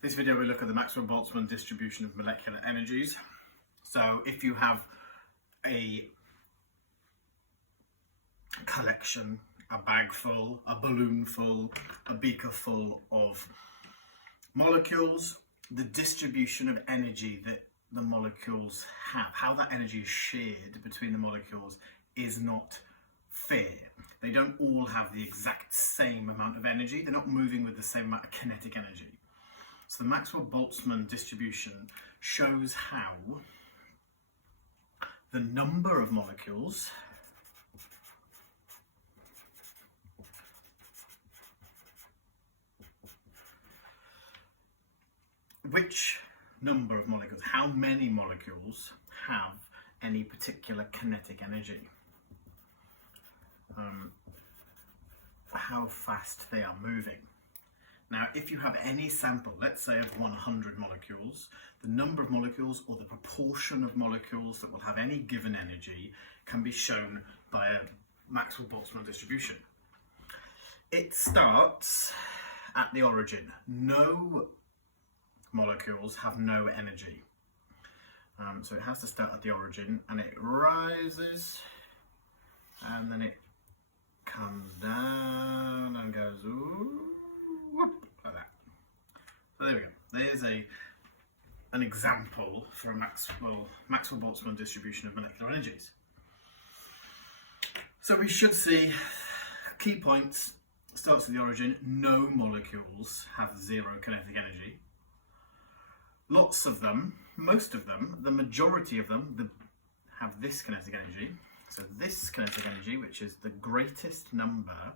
This video we look at the Maxwell Boltzmann distribution of molecular energies. So if you have a collection, a bag full, a balloon full, a beaker full of molecules, the distribution of energy that the molecules have, how that energy is shared between the molecules, is not fair. They don't all have the exact same amount of energy. They're not moving with the same amount of kinetic energy. So the Maxwell Boltzmann distribution shows how the number of molecules how many molecules have any particular kinetic energy, how fast they are moving. Now, if you have any sample, let's say of 100 molecules, the number of molecules or the proportion of molecules that will have any given energy can be shown by a Maxwell Boltzmann distribution. It starts at the origin. No molecules have no energy. So it has to start at the origin, and it rises, and then it comes down and goes whoop, like that. So there we go. There's an example for a Maxwell Boltzmann distribution of molecular energies. So we should see key points. Starts at the origin. No molecules have zero kinetic energy. Lots of them, most of them, the majority of them have this kinetic energy. So this kinetic energy, which is the greatest number,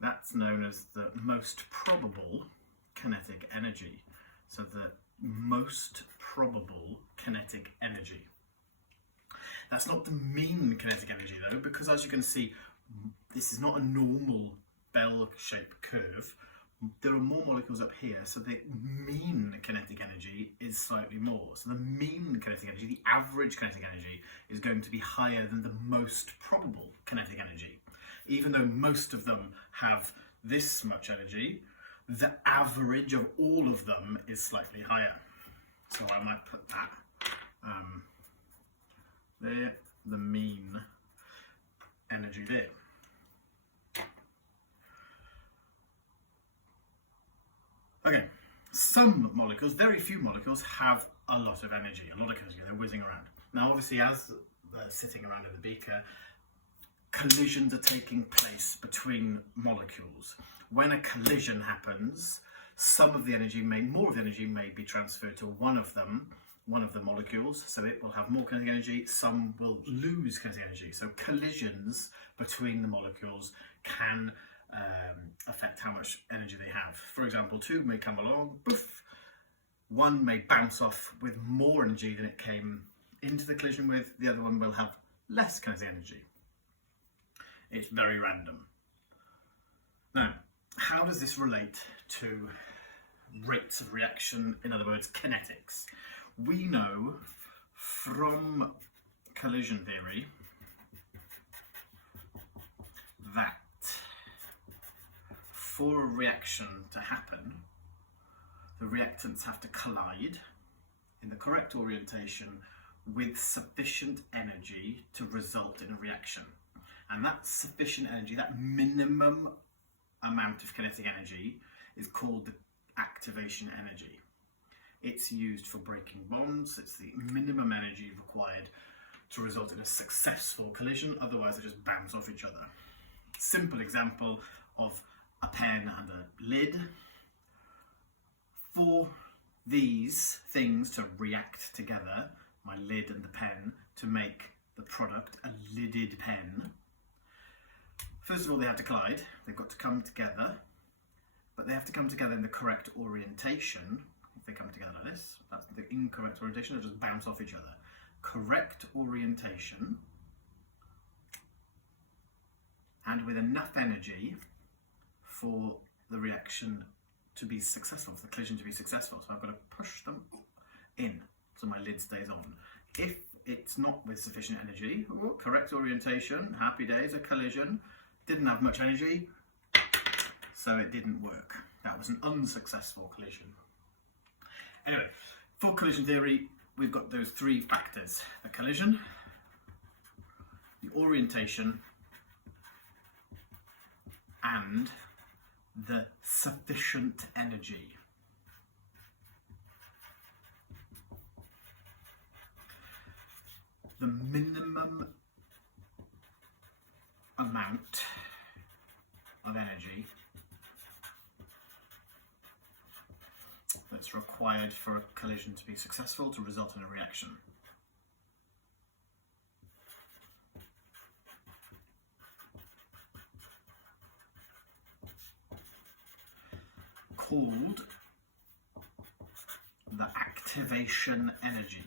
that's known as the most probable kinetic energy. So the most probable kinetic energy. That's not the mean kinetic energy though, because as you can see, this is not a normal bell-shaped curve. There are more molecules up here, so the mean kinetic energy is slightly more. So the mean kinetic energy, the average kinetic energy, is going to be higher than the most probable kinetic energy. Even though most of them have this much energy, the average of all of them is slightly higher. So I might put that there, the mean energy there. Okay, some molecules, very few molecules, have a lot of energy, a lot of energy, they're whizzing around. Now obviously as they're sitting around in the beaker, collisions are taking place between molecules. When a collision happens, more of the energy may be transferred to one of the molecules, so it will have more kinetic energy, some will lose kinetic energy. So collisions between the molecules can affect how much energy they have. For example, two may come along, poof, one may bounce off with more energy than it came into the collision with, the other one will have less kinetic energy. It's very random. Now, how does this relate to rates of reaction, in other words, kinetics? We know from collision theory that for a reaction to happen, the reactants have to collide in the correct orientation with sufficient energy to result in a reaction. And that sufficient energy, that minimum amount of kinetic energy, is called the activation energy. It's used for breaking bonds. It's the minimum energy required to result in a successful collision, otherwise they just bounce off each other. Simple example of a pen and a lid. For these things to react together, my lid and the pen, to make the product a lidded pen, first of all they have to collide, they've got to come together, but they have to come together in the correct orientation. If they come together like this, that's the incorrect orientation, they'll just bounce off each other. Correct orientation, and with enough energy for the reaction to be successful, for the collision to be successful. So I've got to push them in so my lid stays on. If it's not with sufficient energy, correct orientation, happy days, a collision, didn't have much energy, so it didn't work. That was an unsuccessful collision. For collision theory, we've got those three factors: the collision, the orientation, and the sufficient energy. The minimum amount of energy that's required for a collision to be successful, to result in a reaction. Called the activation energy.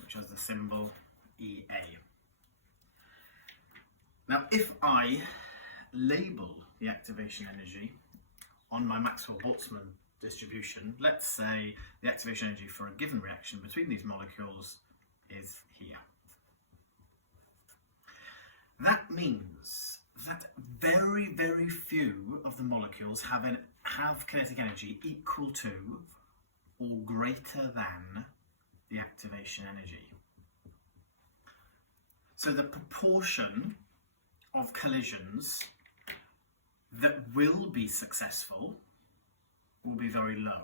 Which has the symbol EA. Now, if I label the activation energy on my Maxwell Boltzmann distribution, let's say the activation energy for a given reaction between these molecules is here. That means that very, very few of the molecules have kinetic energy equal to or greater than the activation energy. So the proportion of collisions that will be successful will be very low.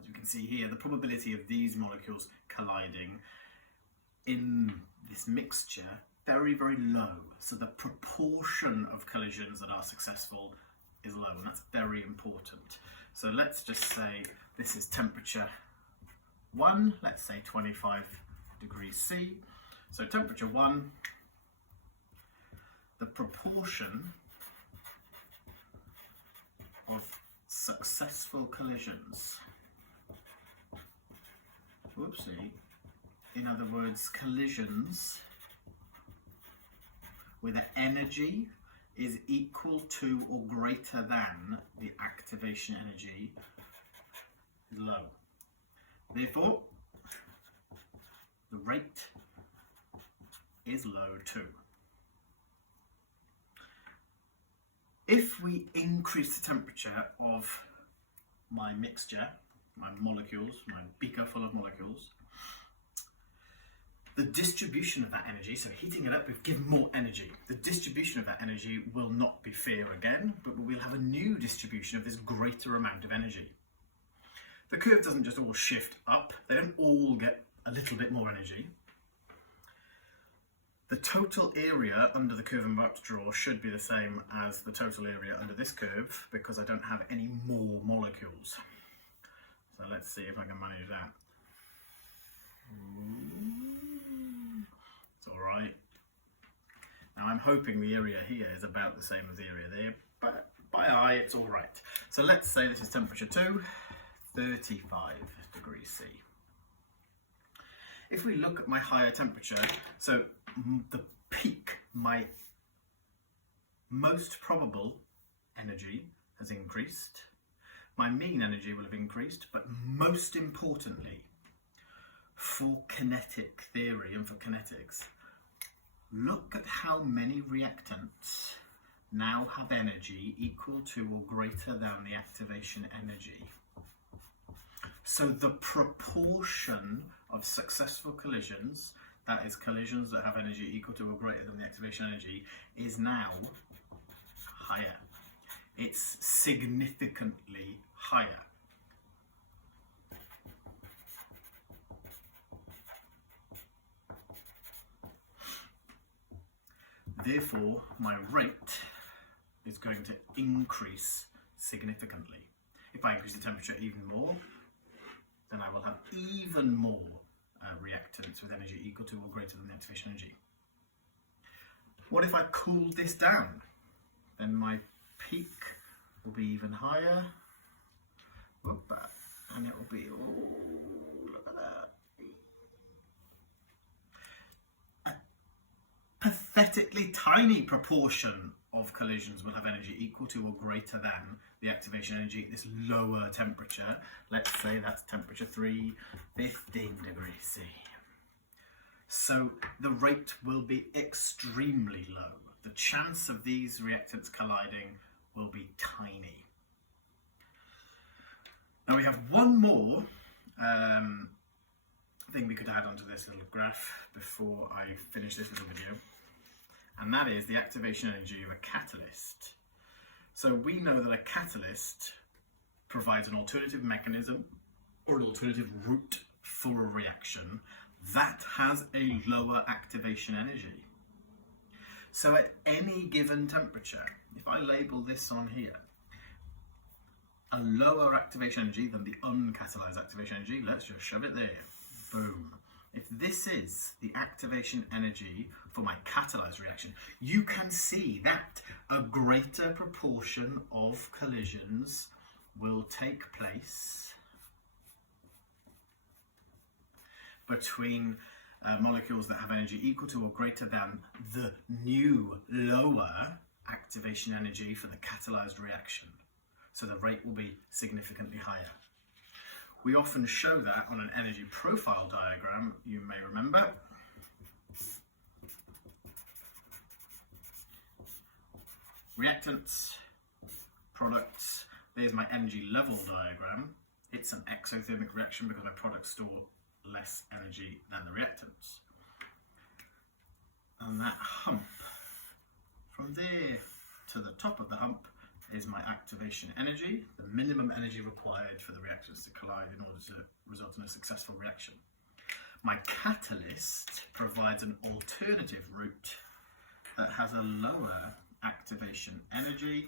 As you can see here, the probability of these molecules colliding in this mixture, very, very low. So the proportion of collisions that are successful is low, and that's very important. So let's just say this is temperature 1, let's say 25 degrees C. So temperature 1, the proportion of successful collisions, whoopsie, in other words, collisions where the energy is equal to or greater than the activation energy is low. Therefore, the rate is low too. If we increase the temperature of my mixture, my molecules, my beaker full of molecules, the distribution of that energy, so heating it up, we've given more energy. The distribution of that energy will not be fair again, but we'll have a new distribution of this greater amount of energy. The curve doesn't just all shift up, they don't all get a little bit more energy. The total area under the curve I'm about to draw should be the same as the total area under this curve because I don't have any more molecules. So let's see if I can manage that. It's all right. Now I'm hoping the area here is about the same as the area there, but by eye it's all right. So let's say this is temperature 2, 35 degrees C. If we look at my higher temperature, so the peak, my most probable energy has increased, my mean energy will have increased, but most importantly, for kinetic theory and for kinetics, look at how many reactants now have energy equal to or greater than the activation energy. So the proportion of successful collisions, that is collisions that have energy equal to or greater than the activation energy, is now higher. It's significantly higher. Therefore, my rate is going to increase significantly. If I increase the temperature even more, then I will have even more reactants with energy equal to or greater than the activation energy. What if I cooled this down? Then my peak will be even higher. And it will be, oh, look at that. A pathetically tiny proportion of collisions will have energy equal to or greater than the activation energy at this lower temperature. Let's say that's temperature 3, 15 degrees C. So the rate will be extremely low. The chance of these reactants colliding will be tiny. Now we have one more thing we could add onto this little graph before I finish this little video, and that is the activation energy of a catalyst. So we know that a catalyst provides an alternative mechanism or an alternative route for a reaction that has a lower activation energy. So at any given temperature, if I label this on here, a lower activation energy than the uncatalyzed activation energy, let's just shove it there, boom. If this is the activation energy for my catalyzed reaction, you can see that a greater proportion of collisions will take place between molecules that have energy equal to or greater than the new lower activation energy for the catalyzed reaction. So the rate will be significantly higher. We often show that on an energy profile diagram, you may remember. Reactants, products, there's my energy level diagram. It's an exothermic reaction because my products store less energy than the reactants. And that hump, from there to the top of the hump, is my activation energy, the minimum energy required for the reactants to collide in order to result in a successful reaction. My catalyst provides an alternative route that has a lower activation energy.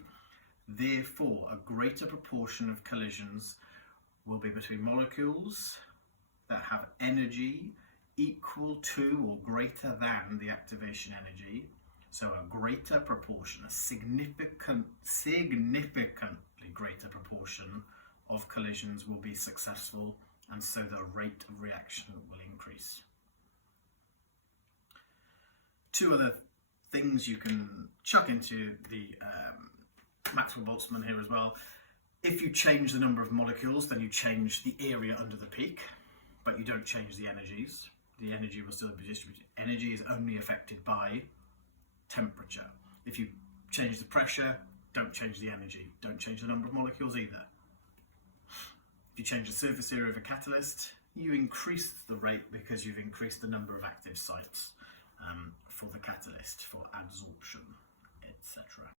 Therefore, a greater proportion of collisions will be between molecules that have energy equal to or greater than the activation energy. So a greater proportion, a significantly greater proportion of collisions will be successful, and so the rate of reaction will increase. Two other things you can chuck into the Maxwell Boltzmann here as well. If you change the number of molecules, then you change the area under the peak, but you don't change the energies. The energy will still be distributed. Energy is only affected by temperature. If you change the pressure, don't change the energy. Don't change the number of molecules either. If you change the surface area of a catalyst, you increase the rate because you've increased the number of active sites for the catalyst for adsorption, etc.